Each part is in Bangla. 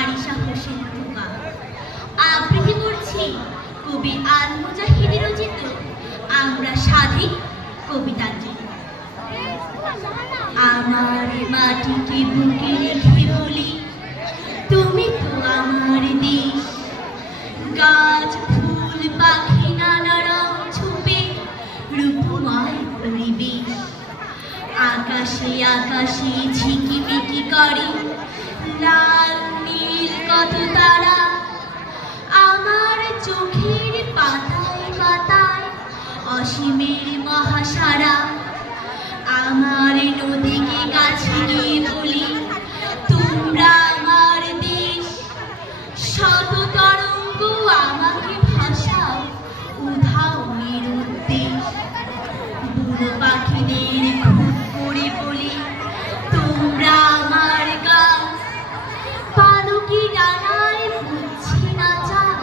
আরিশা হোসেন খোকা। আবৃত্তি করছি কবি আল মুজাহিদ রচিত আমরা স্বাধীন কবিতাটি। আমার মাটিকে বুকে রেখে বলি, তুমি তো আমার দেশ। গাছ ফুল পাখি নানা রং ছুপে রূপময় পরিবেশ। আকাশে আকাশে ঝিকিমিকি করে লাল নীল কত তারা। আমার চোখের পাতায় পাতায় অসীমের মহাসারা। আমার নদীকে কাছে নিয়ে বলি, তোমরা আমার দেশ। শত তরঙ্গ আমাকে ভাসাও, উধাও নিরুদ্দেশ। বুড়ো পাখিদের খুব করে বলি, তোমরা আমার গান। পালকি ডানায় বুঝছি না যাও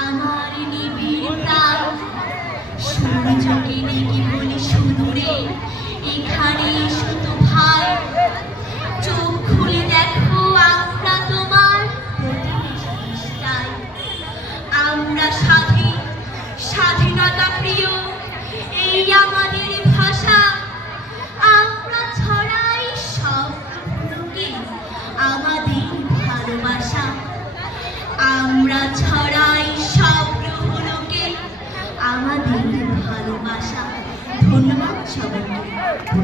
আমার নিবিড় প্রাণ। সূর্যকে ডেকে বলি সুদূরে, এখানে শুধু ভাই। চোখ খুলে দেখো আমরা তোমার প্রতিবেশী। আমরা স্বাধীন, স্বাধীনতা প্রিয়, এই আমাদের ভাষা। আমরা ছড়াই সব লোকে আমাদের ভালোবাসা। আমরা ছড়াই সব লোকে আমাদের ভালোবাসা। ধন্যবাদ সবাইকে।